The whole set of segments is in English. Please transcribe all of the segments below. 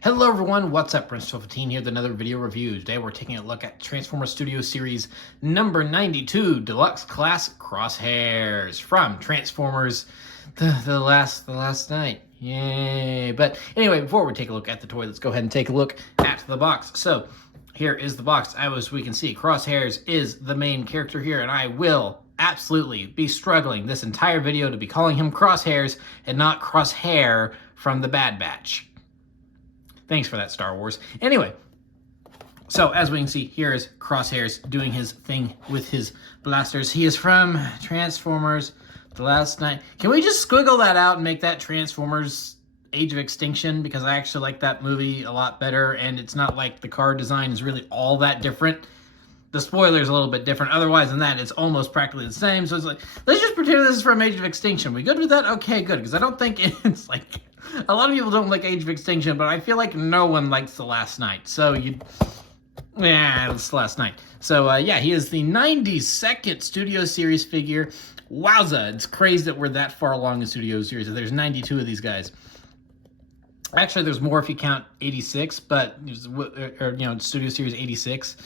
Hello everyone, what's up? Prince1215 here with another video review. Today we're taking a look at Transformers Studio Series number 92, Deluxe Class Crosshairs from Transformers the last night. Yay! But anyway, before we take a look at the toy, let's go ahead and take a look at the box. So here is the box. As we can see, Crosshairs is the main character here, and I will absolutely be struggling this entire video to be calling him Crosshairs and not Crosshair from the Bad Batch. Thanks for that, Star Wars. Anyway, so as we can see, here is Crosshairs doing his thing with his blasters. He is from Transformers the Last Night. Can we just squiggle that out and make that Transformers Age of Extinction? Because I actually like that movie a lot better, and it's not like the car design is really all that different. The spoiler's a little bit different. Otherwise than that, it's almost practically the same. So it's like, let's just pretend this is from Age of Extinction. We good with that? Okay, good. Because I don't think it's like... A lot of people don't like Age of Extinction, but I feel like no one likes The Last Night. So yeah, it's The Last Night. So yeah, he is the 92nd Studio Series figure. Wowza, it's crazy that we're that far along in Studio Series. There's 92 of these guys. Actually, there's more if you count 86, but Studio Series 86,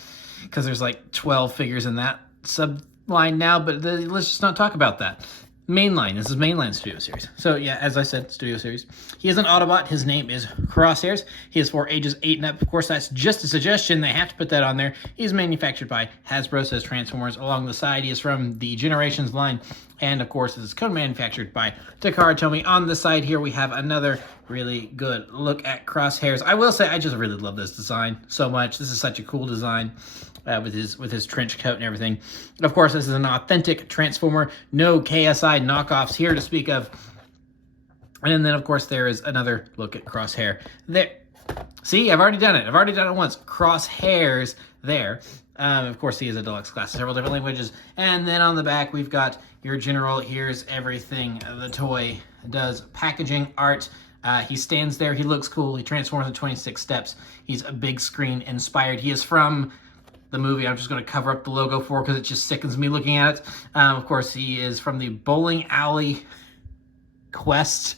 because there's like 12 figures in that subline now. But let's just not talk about that. Mainline. This is Mainline Studio Series. So yeah, as I said, Studio Series. He is an Autobot. His name is Crosshairs. He is for ages 8 and up. Of course, that's just a suggestion. They have to put that on there. He's manufactured by Hasbro, says Transformers. Along the side, he is from the Generations line. And of course, this is co-manufactured by Takara Tomy. On the side here, we have another really good look at Crosshairs. I will say, I just really love this design so much. This is such a cool design. With his trench coat and everything. Of course, this is an authentic Transformer. No KSI knockoffs here to speak of. And then, of course, there is another look at Crosshair. There. See, I've already done it. I've already done it once. Crosshairs there. Of course, he is a deluxe class, several different languages. And then on the back, we've got your general. Here's everything the toy does. Packaging, art. He stands there. He looks cool. He transforms in 26 steps. He's a big screen inspired. He is from the movie I'm just going to cover up the logo for because it just sickens me looking at it. Of course, he is from the Bowling Alley quest.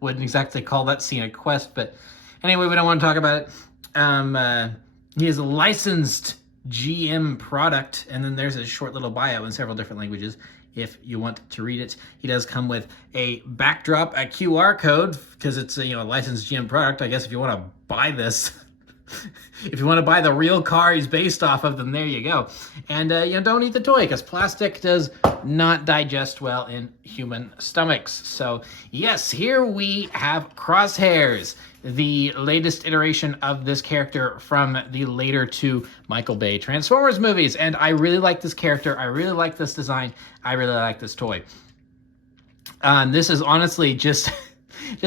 Wouldn't exactly call that scene a quest, but anyway, we don't want to talk about it. He is a licensed GM product, and then there's a short little bio in several different languages if you want to read it. He does come with a backdrop, a QR code, because it's a licensed GM product. I guess if you want to buy this, if you want to buy the real car he's based off of, then there you go. And don't eat the toy, because plastic does not digest well in human stomachs. So yes, here we have Crosshairs, the latest iteration of this character from the later two Michael Bay Transformers movies. And I really like this character. I really like this design. I really like this toy. This is honestly just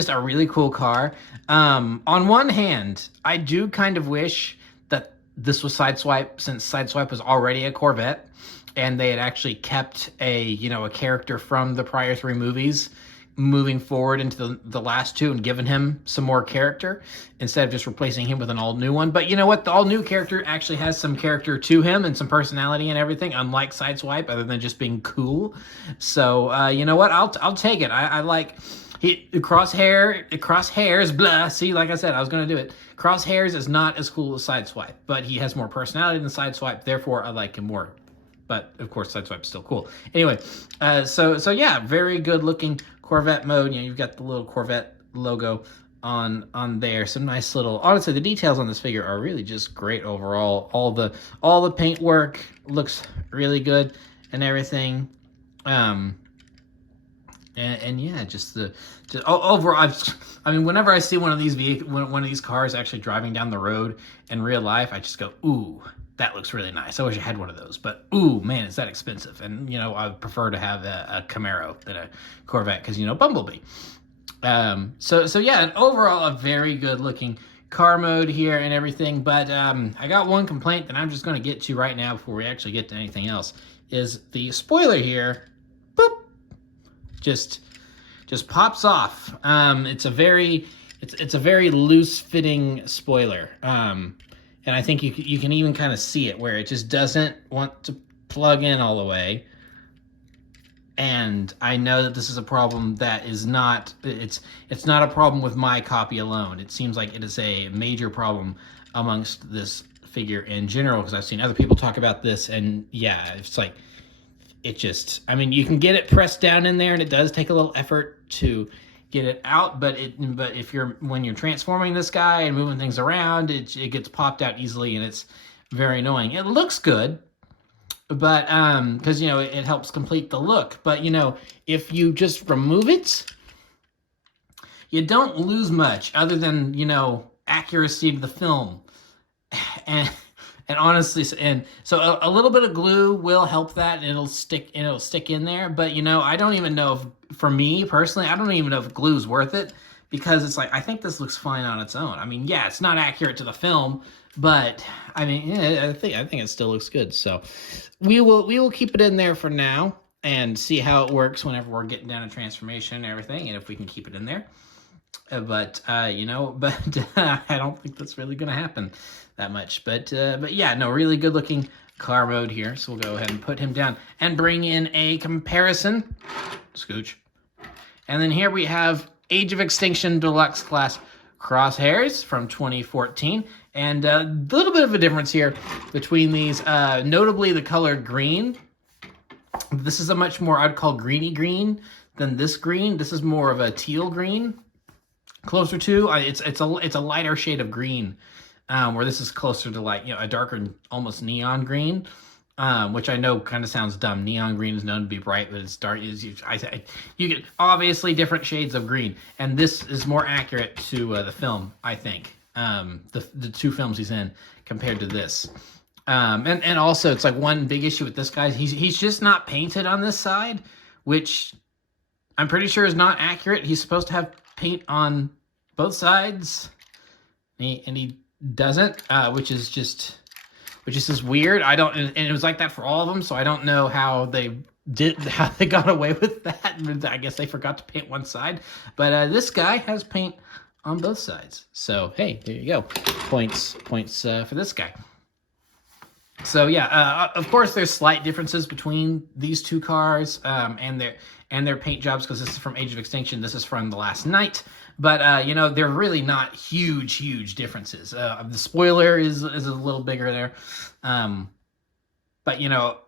a really cool car. On one hand, I do kind of wish that this was Sideswipe, since Sideswipe was already a Corvette, and they had actually kept a character from the prior three movies moving forward into the last two and given him some more character instead of just replacing him with an all-new one. But you know what? The all-new character actually has some character to him and some personality and everything, unlike Sideswipe, other than just being cool. So, you know what? I'll take it. I like... Crosshairs, blah. See, like I said, I was going to do it. Crosshairs is not as cool as Sideswipe, but he has more personality than Sideswipe, therefore I like him more. But, of course, Sideswipe's still cool. Anyway, so yeah, very good looking Corvette mode. You've got the little Corvette logo on there. Some nice little... Honestly, the details on this figure are really just great overall. All the paint work looks really good and everything. And yeah, just overall, I mean, whenever I see one of these cars actually driving down the road in real life, I just go, ooh, that looks really nice. I wish I had one of those, but ooh, man, is that expensive. And I would prefer to have a Camaro than a Corvette because Bumblebee. So yeah, and overall a very good looking car mode here and everything. But I got one complaint that I'm just going to get to right now before we actually get to anything else. Is the spoiler here? Boop. Just pops off. It's a very loose fitting spoiler. And I think you can even kind of see it where it just doesn't want to plug in all the way. And I know that this is a problem that is not, it's not a problem with my copy alone. It seems like it is a major problem amongst this figure in general, because I've seen other people talk about this, and yeah, it's like, it just, I mean, you can get it pressed down in there, and it does take a little effort to get it out, but if when you're transforming this guy and moving things around, it gets popped out easily, and it's very annoying. It looks good, but because it helps complete the look, but if you just remove it, you don't lose much other than accuracy to the film. And honestly, and so a little bit of glue will help that, and it'll stick in there. But I don't even know if, for me personally, I don't even know if glue's worth it, because it's like, I think this looks fine on its own. I mean, yeah, it's not accurate to the film, but I mean, yeah, I think it still looks good. So we will keep it in there for now and see how it works whenever we're getting down to transformation and everything, and if we can keep it in there. But I don't think that's really gonna happen that much. But yeah, no, really good looking car mode here. So we'll go ahead and put him down and bring in a comparison. Scooch. And then here we have Age of Extinction Deluxe Class Crosshairs from 2014. And a little bit of a difference here between these, notably the color green. This is a much more, I'd call greeny green than this green. This is more of a teal green. Closer to, it's a lighter shade of green, where this is closer to like a darker, almost neon green, which I know kind of sounds dumb. Neon green is known to be bright, but it's dark. You get obviously different shades of green, and this is more accurate to the film, I think. The two films he's in compared to this, and also it's like one big issue with this guy. He's just not painted on this side, which I'm pretty sure is not accurate. He's supposed to have paint on both sides, and he doesn't, which is just weird. And it was like that for all of them, so I don't know how they got away with that. I guess they forgot to paint one side, but this guy has paint on both sides. So hey, there you go, points for this guy. So yeah, of course there's slight differences between these two cars, and their paint jobs, because this is from Age of Extinction, this is from The Last Night. But they're really not huge differences. The spoiler is a little bigger there. But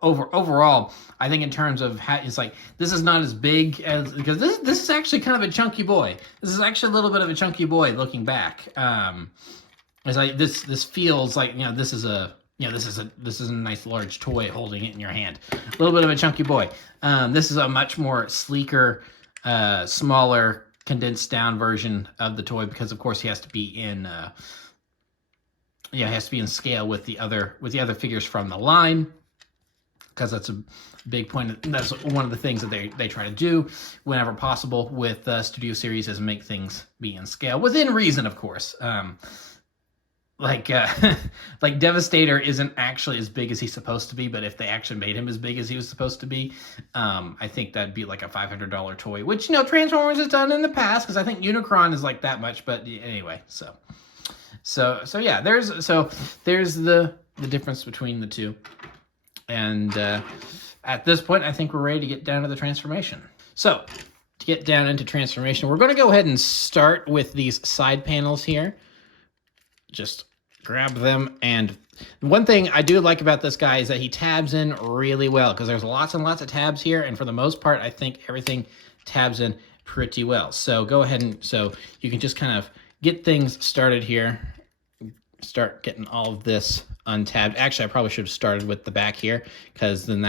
overall, I think in terms of how it's like, this is not as big as, because this is actually kind of a chunky boy. This is actually a little bit of a chunky boy looking back. It's like this feels like this is a nice large toy holding it in your hand. A little bit of a chunky boy. This is a much more sleeker, smaller, condensed down version of the toy, because of course he has to be in scale with the other figures from the line, because that's a big point. That's one of the things that they try to do whenever possible with Studio Series, is make things be in scale within reason, of course. Like Devastator isn't actually as big as he's supposed to be, but if they actually made him as big as he was supposed to be, I think that'd be like a $500 toy, which Transformers has done in the past, because I think Unicron is like that much. But anyway, so yeah, there's the difference between the two, and at this point, I think we're ready to get down to the transformation. So to get down into transformation, we're going to go ahead and start with these side panels here. Just grab them, and one thing I do like about this guy is that he tabs in really well, because there's lots and lots of tabs here, and for the most part, I think everything tabs in pretty well. So go ahead so you can just kind of get things started here. Start getting all of this untabbed. Actually, I probably should have started with the back here, because then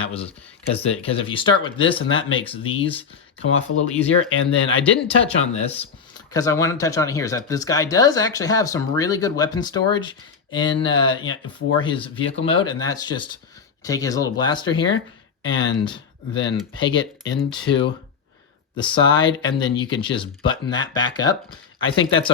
because if you start with this, and that makes these come off a little easier. And then I didn't touch on this, because I want to touch on it here, is that this guy does actually have some really good weapon storage in for his vehicle mode, and that's just take his little blaster here and then peg it into the side, and then you can just button that back up. I think that's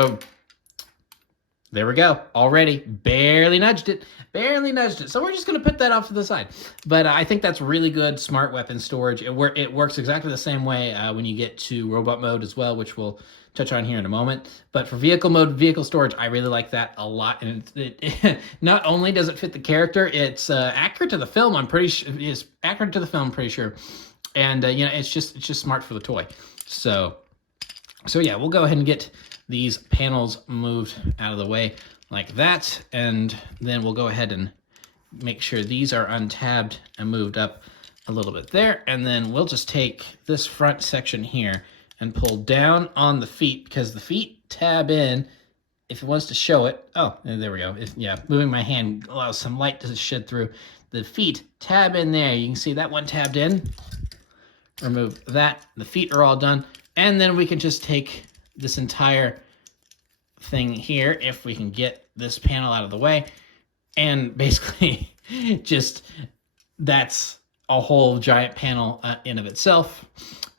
there we go. Already barely nudged it. So we're just going to put that off to the side. But I think that's really good, smart weapon storage. It works exactly the same way when you get to robot mode as well, which we'll touch on here in a moment. But for vehicle mode, vehicle storage, I really like that a lot. And it not only does it fit the character, it's accurate to the film. I'm pretty sure. And you know, it's just smart for the toy. So yeah, we'll go ahead and get these panels moved out of the way like that, and then we'll go ahead and make sure these are untabbed and moved up a little bit there, and then we'll just take this front section here and pull down on the feet, because the feet tab in if it wants to show it. Oh, there we go. Yeah, moving my hand allows some light to shed through. The feet tab in there. You can see that one tabbed in. Remove that. The feet are all done. And then we can just take this entire thing here, if we can get this panel out of the way, and basically just, that's a whole giant panel in of itself.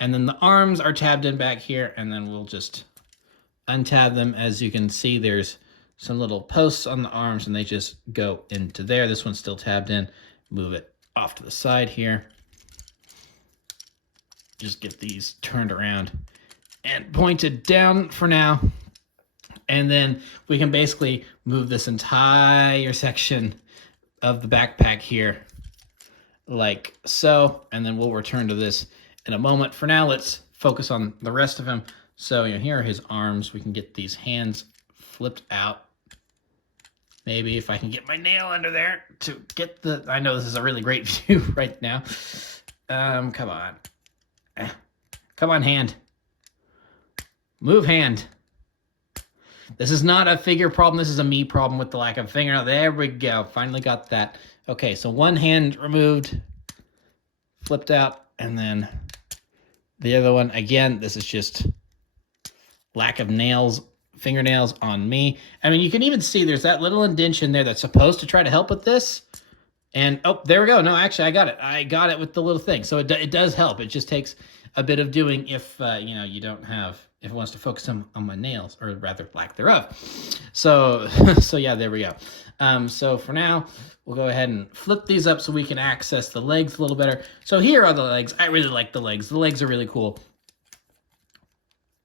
And then the arms are tabbed in back here, and then we'll just untab them. As you can see, there's some little posts on the arms, and they just go into there. This one's still tabbed in. Move it off to the side here. Just get these turned around and pointed down for now. And then we can basically move this entire section of the backpack here like so, and then we'll return to this in a moment. For now, let's focus on the rest of him. So, you know, here are his arms. We can get these hands flipped out. Maybe if I can get my nail under there to get the, I know this is a really great view right now. Come on. Come on, hand. Move, hand. This is not a figure problem. This is a me problem with the lack of fingernail. There we go. Finally got that. Okay, so one hand removed, flipped out, and then the other one, again, this is just lack of nails, fingernails on me. I mean, you can even see there's that little indentation there that's supposed to try to help with this. And, oh, there we go. No, actually, I got it. I got it with the little thing. So it does help. It just takes a bit of doing if, you know, you don't have, if it wants to focus on my nails, or rather lack thereof. So, so yeah, there we go. So for now, we'll go ahead and flip these up so we can access the legs a little better. So here are the legs. I really like the legs. The legs are really cool.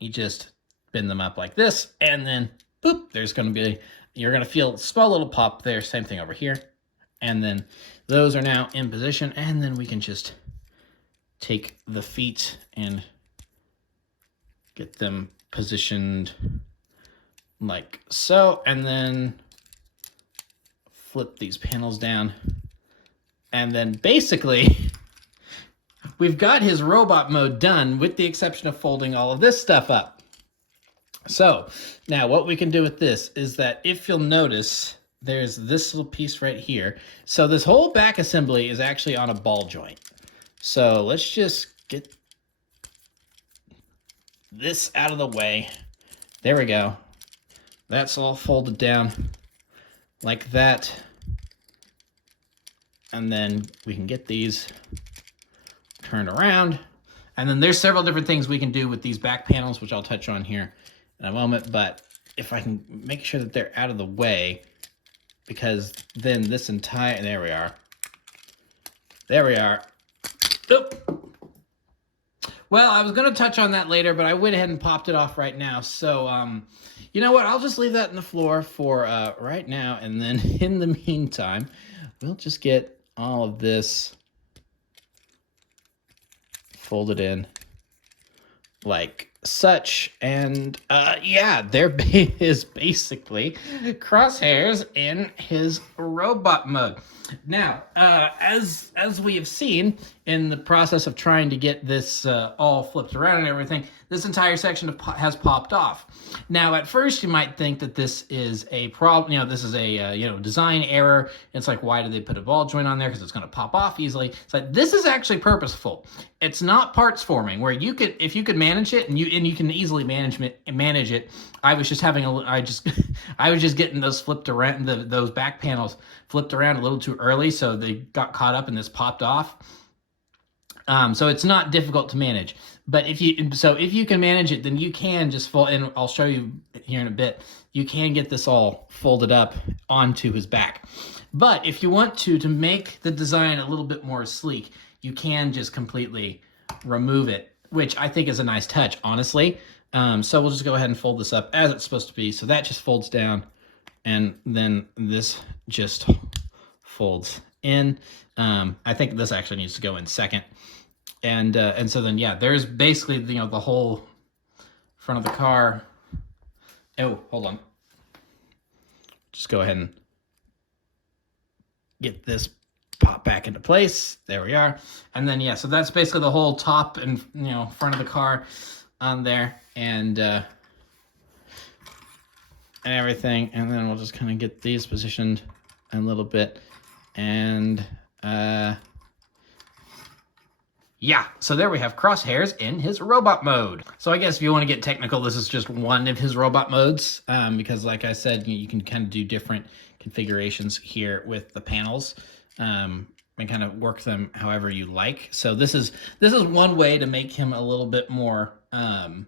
You just bend them up like this, and then, boop, there's going to be, you're going to feel a small little pop there. Same thing over here. And then those are now in position, and then we can just take the feet and get them positioned like so, and then flip these panels down. And then basically, we've got his robot mode done, with the exception of folding all of this stuff up. So now what we can do with this is that, if you'll notice, there's this little piece right here. So this whole back assembly is actually on a ball joint. So let's just get this out of the way. There we go. That's all folded down like that. And then we can get these turned around. And then there's several different things we can do with these back panels, which I'll touch on here in a moment. But if I can make sure that they're out of the way, because then this entire, there we are. There we are. Oop. Well, I was going to touch on that later, but I went ahead and popped it off right now. So, you know what? I'll just leave that on the floor for right now. And then in the meantime, we'll just get all of this folded in like such. And yeah, there is basically Crosshairs in his robot mode. Now, as we have seen in the process of trying to get this all flipped around and everything, this entire section has popped off. Now, at first, you might think that this is a problem. You know, this is a design error. It's like, why did they put a ball joint on there? Because it's going to pop off easily. It's like, this is actually purposeful. It's not parts forming, where you could, if you could manage it, and you can easily manage it. I was just having I was just getting those flipped around, those back panels flipped around a little too early, so they got caught up and this popped off. So it's not difficult to manage. But if you can manage it, then you can just fold, and I'll show you here in a bit, you can get this all folded up onto his back. But if you want to make the design a little bit more sleek, you can just completely remove it, which I think is a nice touch, honestly. So we'll just go ahead and fold this up as it's supposed to be. So that just folds down, and then this just folds in. I think this actually needs to go in second. And so then, yeah, there's basically, you know, the whole front of the car. Oh, hold on. Just go ahead and get this pop back into place. There we are. And then, yeah, so that's basically the whole top and, you know, front of the car on there, and everything. And then we'll just kind of get these positioned a little bit. And yeah, so there we have Crosshairs in his robot mode. So I guess if you want to get technical, this is just one of his robot modes, because like I said, you can kind of do different configurations here with the panels, and kind of work them however you like. So this is one way to make him a little bit more, you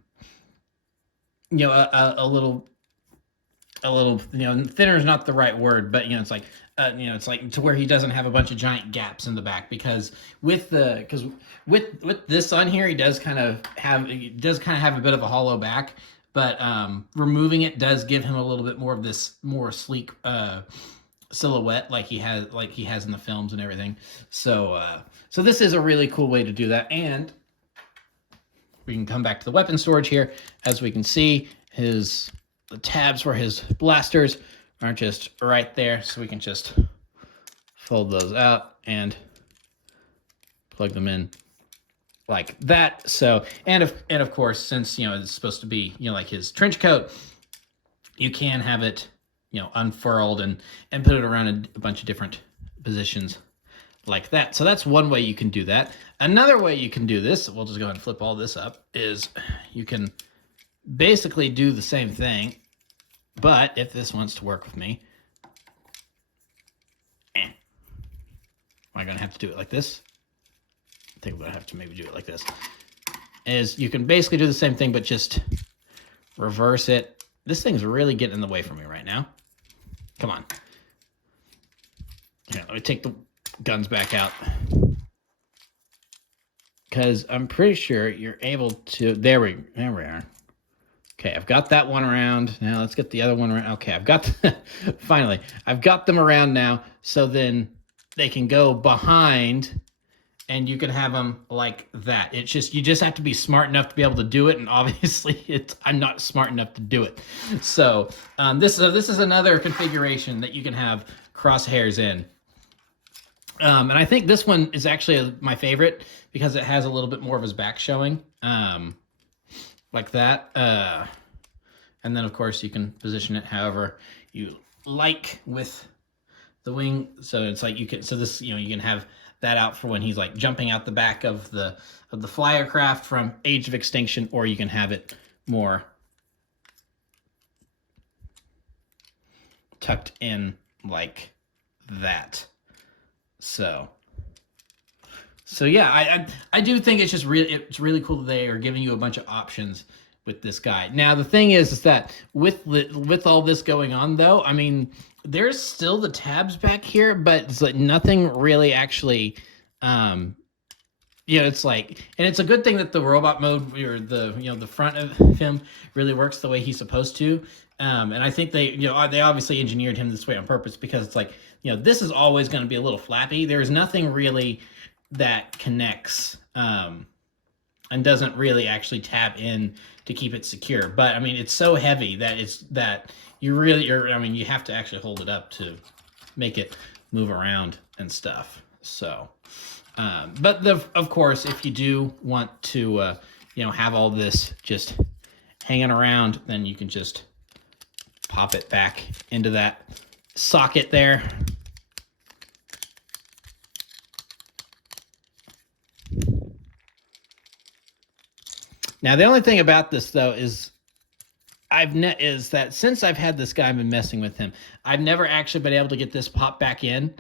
know, a little, you know, thinner is not the right word, but, you know, it's like, you know, it's like to where he doesn't have a bunch of giant gaps in the back, because with this on here, he does kind of have a bit of a hollow back, but removing it does give him a little bit more of this more sleek silhouette like he has in the films and everything. So so this is a really cool way to do that. And we can come back to the weapon storage here. As we can see, the tabs for his blasters aren't just right there, so we can just fold those out and plug them in like that. So, and of course, since, you know, it's supposed to be, you know, like his trench coat, you can have it, you know, unfurled and put it around in a bunch of different positions like that. So that's one way you can do that. Another way you can do this, we'll just go ahead and flip all this up, is you can basically do the same thing, but if this wants to work with me, am I gonna have to do it like this? I think I'm gonna have to maybe do it like this. Is you can basically do the same thing, but just reverse it. This thing's really getting in the way for me right now. Come on. Here, let me take the guns back out, because I'm pretty sure you're able to. There we are. Okay, I've got that one around. Now let's get the other one around. Okay, I've got, finally, I've got them around now. So then they can go behind, and you can have them like that. It's just, you just have to be smart enough to be able to do it. And obviously I'm not smart enough to do it. So this is another configuration that you can have Crosshairs in. And I think this one is actually my favorite, because it has a little bit more of his back showing. Like that. And then of course you can position it however you like with the wing. So it's like you can, so this, you know, you can have that out for when he's like jumping out the back of the flyercraft from Age of Extinction, or you can have it more tucked in like that. So yeah, I do think it's just it's really cool that they are giving you a bunch of options with this guy. Now the thing is that with all this going on though, I mean, there's still the tabs back here, but it's like nothing really actually, you know, it's like, and it's a good thing that the robot mode, or the, you know, the front of him really works the way he's supposed to. And I think they, you know, they obviously engineered him this way on purpose, because it's like, you know, this is always going to be a little flappy. There's nothing really that connects and doesn't really actually tab in to keep it secure. But I mean, it's so heavy that you really I mean, you have to actually hold it up to make it move around and stuff. So, but of course, if you do want to, you know, have all this just hanging around, then you can just pop it back into that socket there. Now, the only thing about this, though, is that since I've had this guy, I've been messing with him, I've never actually been able to get this pop back in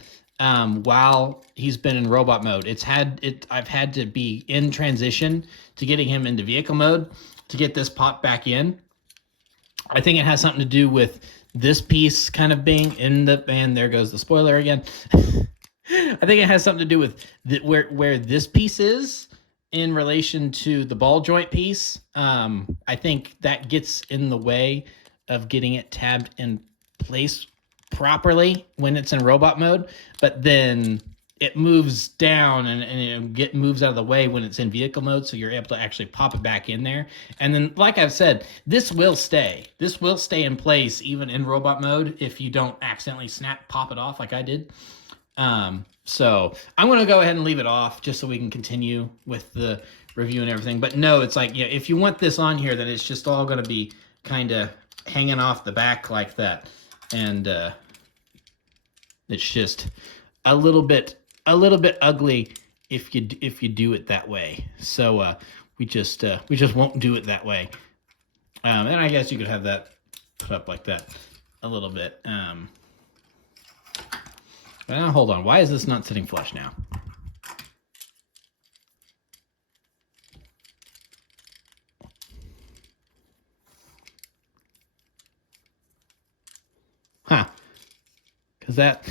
while he's been in robot mode. I've had to be in transition to getting him into vehicle mode to get this pop back in. I think it has something to do with this piece kind of being in the, and there goes the spoiler again. I think it has something to do with where this piece is in relation to the ball joint piece. I think that gets in the way of getting it tabbed in place properly when it's in robot mode. But then it moves down and it moves out of the way when it's in vehicle mode, so you're able to actually pop it back in there. And then, like I've said, this will stay. This will stay in place even in robot mode if you don't accidentally pop it off like I did. So I'm going to go ahead and leave it off just so we can continue with the review and everything. But no, it's like, yeah, if you want this on here, then it's just all going to be kind of hanging off the back like that. And it's just a little bit ugly if you do it that way. So we just won't do it that way. And I guess you could have that put up like that a little bit. Now, hold on. Why is this not sitting flush now? Huh. Because that...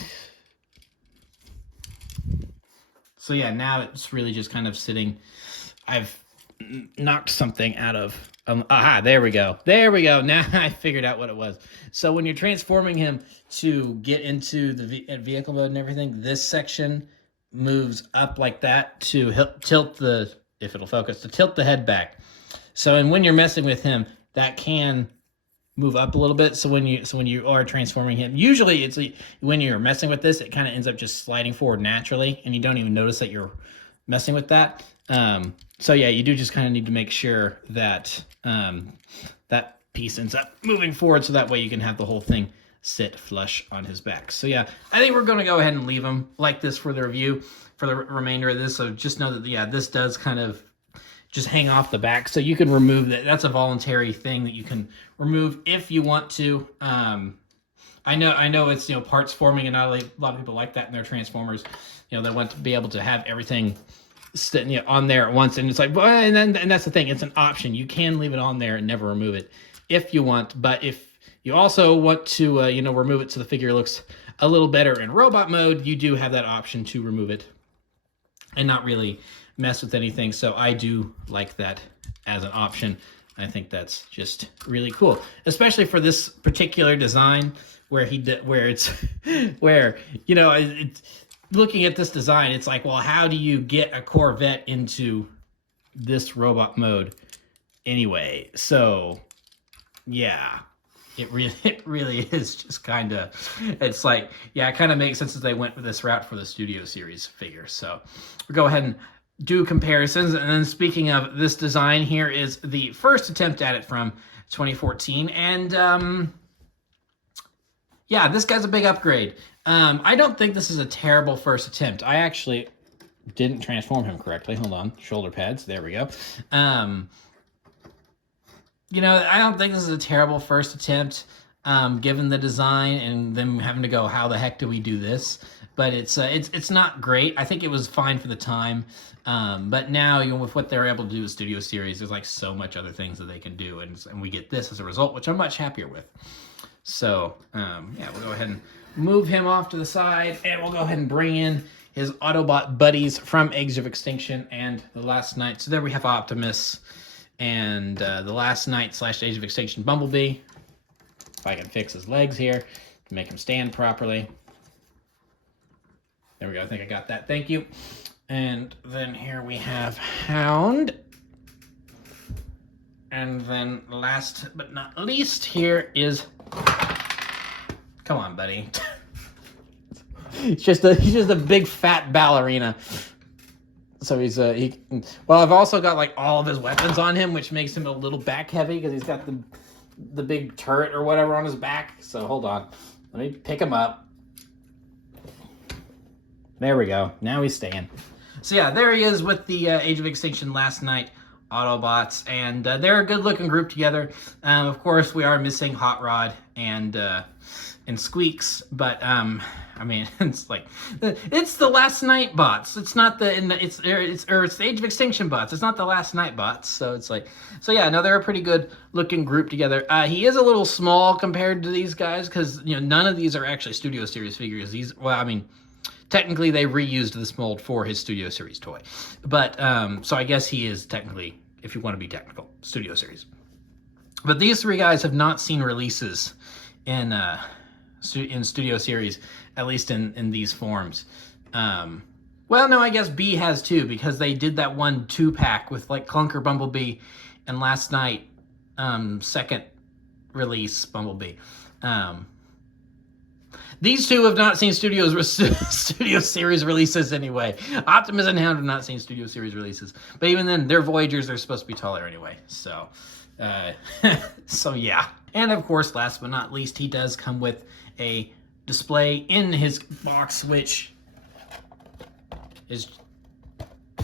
So yeah, now it's really just kind of sitting. I've knocked something out of... aha, there we go. There we go. Now I figured out what it was. So when you're transforming him to get into the vehicle mode and everything, this section moves up like that to tilt the, if it'll focus, to tilt the head back. So, and when you're messing with him, that can move up a little bit. So when you are transforming him, usually it's when you're messing with this, it kind of ends up just sliding forward naturally, and you don't even notice that you're messing with that. So yeah, you do just kind of need to make sure that that piece ends up moving forward, so that way you can have the whole thing sit flush on his back. So yeah, I think we're going to go ahead and leave him like this for the review for the remainder of this. So just know that, yeah, this does kind of just hang off the back, so you can remove that. That's a voluntary thing that you can remove if you want to. I know it's, parts forming, and not a lot of people like that in their Transformers. They want to be able to have everything on there at once, and it's like, well, and that's the thing. It's an option. You can leave it on there and never remove it if you want, but if you also want to, remove it so the figure looks a little better in robot mode, you do have that option to remove it and not really mess with anything. So I do like that as an option. I think that's just really cool, especially for this particular design where it's looking at this design, it's like, well, how do you get a Corvette into this robot mode anyway? So yeah, it really is just kind of, it's like, yeah, it kind of makes sense that they went with this route for the Studio Series figure. So we'll go ahead and do comparisons. And then speaking of this design, here is the first attempt at it from 2014. And yeah, this guy's a big upgrade. I don't think this is a terrible first attempt. I actually didn't transform him correctly. Hold on. Shoulder pads. There we go. I don't think this is a terrible first attempt, given the design and them having to go, how the heck do we do this? But it's not great. I think it was fine for the time. But now, with what they're able to do with Studio Series, there's like so much other things that they can do. And we get this as a result, which I'm much happier with. So, yeah, we'll go ahead and move him off to the side, and we'll go ahead and bring in his Autobot buddies from Age of Extinction and The Last Knight. So there we have Optimus and The Last Knight / Age of Extinction Bumblebee. If I can fix his legs here to make him stand properly. There we go. I think I got that. Thank you. And then here we have Hound. And then last but not least, here is... Come on, buddy. He's just a big fat ballerina. So well, I've also got like all of his weapons on him, which makes him a little back heavy because he's got the big turret or whatever on his back. So hold on. Let me pick him up. There we go. Now he's staying. So yeah, there he is with the Age of Extinction Last Knight Autobots, and they're a good-looking group together. Of course, we are missing Hot Rod and Squeaks, but I mean, it's like it's the Last Knight bots. It's not it's the Age of Extinction bots. It's not the Last Knight bots. So it's like, so yeah, no, they're a pretty good-looking group together. He is a little small compared to these guys because none of these are actually Studio Series figures. Well, I mean, technically, they reused this mold for his Studio Series toy. But, so I guess he is technically, if you want to be technical, Studio Series. But these three guys have not seen releases in Studio Series, at least in these forms. Well, no, I guess B has too, because they did that one 2-pack with like Clunker Bumblebee and last night, second release Bumblebee. These two have not seen Studio Series releases anyway. Optimus and Hound have not seen Studio Series releases. But even then, they're Voyagers. They're supposed to be taller anyway. So, so yeah. And of course, last but not least, he does come with a display in his box, which is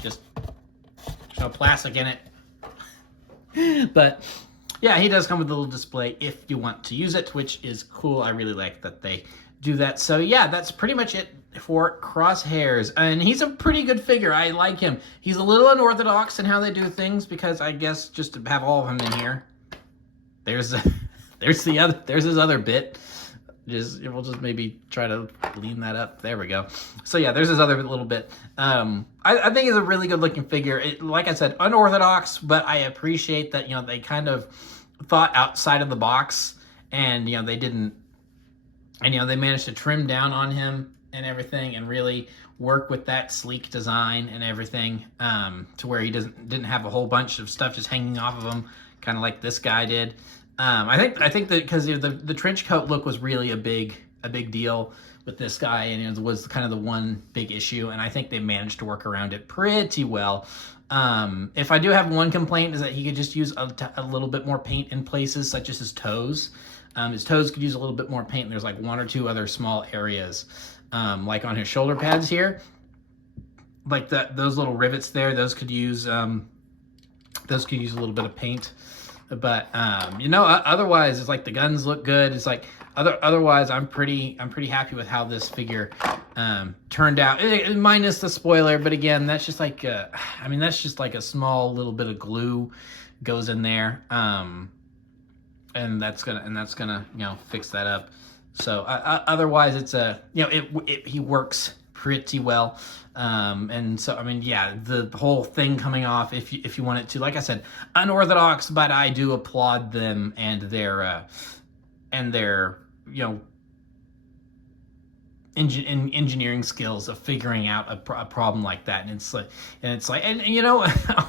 just, there's no plastic in it. But yeah, he does come with a little display if you want to use it, which is cool. I really like that they do that. So yeah, that's pretty much it for Crosshairs. And he's a pretty good figure. I like him. He's a little unorthodox in how they do things, because I guess just to have all of them in here, there's his other bit. We'll just maybe try to lean that up. There we go. So yeah, there's his other little bit. I think he's a really good looking figure. Like I said, unorthodox, but I appreciate that, you know, they kind of thought outside of the box, and, you know, they didn't, and, you know, they managed to trim down on him and everything, and really work with that sleek design and everything, to where he didn't have a whole bunch of stuff just hanging off of him, kind of like this guy did. I think that because the trench coat look was really a big deal with this guy, and it was kind of the one big issue, and I think they managed to work around it pretty well. If I do have one complaint, is that he could just use a little bit more paint in places such as his toes. His toes could use a little bit more paint, and there's like one or two other small areas, like on his shoulder pads here, like those little rivets there. Those could use a little bit of paint. But you know, otherwise, it's like the guns look good. It's like otherwise, I'm pretty happy with how this figure turned out, minus the spoiler. But again, that's just like I mean, that's just like a small little bit of glue goes in there, and that's gonna you know, fix that up. So otherwise, it's you know, he works pretty well. And so, I mean, yeah, the whole thing coming off, if you want it to, like I said, unorthodox, but I do applaud them and their you know, engineering skills of figuring out a problem like that. And you know,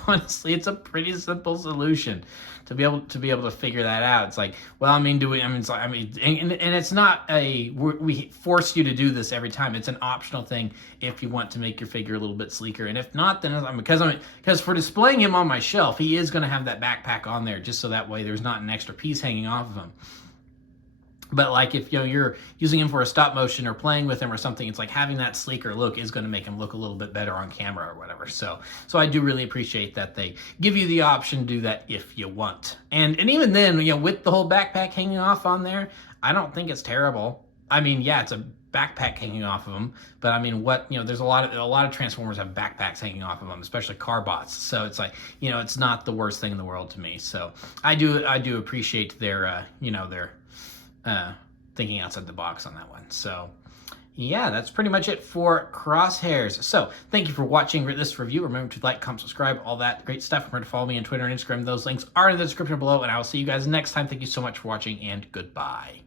honestly, it's a pretty simple solution to be able to figure that out. It's like, well, I mean, and it's not we force you to do this every time. It's an optional thing if you want to make your figure a little bit sleeker. And if not, then because for displaying him on my shelf, he is going to have that backpack on there, just so that way there's not an extra piece hanging off of him. But like, if you know, you're using him for a stop motion or playing with him or something, it's like having that sleeker look is going to make him look a little bit better on camera or whatever. So I do really appreciate that they give you the option to do that if you want. And even then, you know, with the whole backpack hanging off on there, I don't think it's terrible. I mean, yeah, it's a backpack hanging off of them, but I mean, you know, there's a lot of Transformers have backpacks hanging off of them, especially Carbots. So it's like, you know, it's not the worst thing in the world to me. So I do appreciate their you know, their thinking outside the box on that one. So yeah, that's pretty much it for Crosshairs. So thank you for watching this review. Remember to like, comment, subscribe, all that great stuff. Remember to follow me on Twitter and Instagram. Those links are in the description below, and I will see you guys next time. Thank you so much for watching, and goodbye.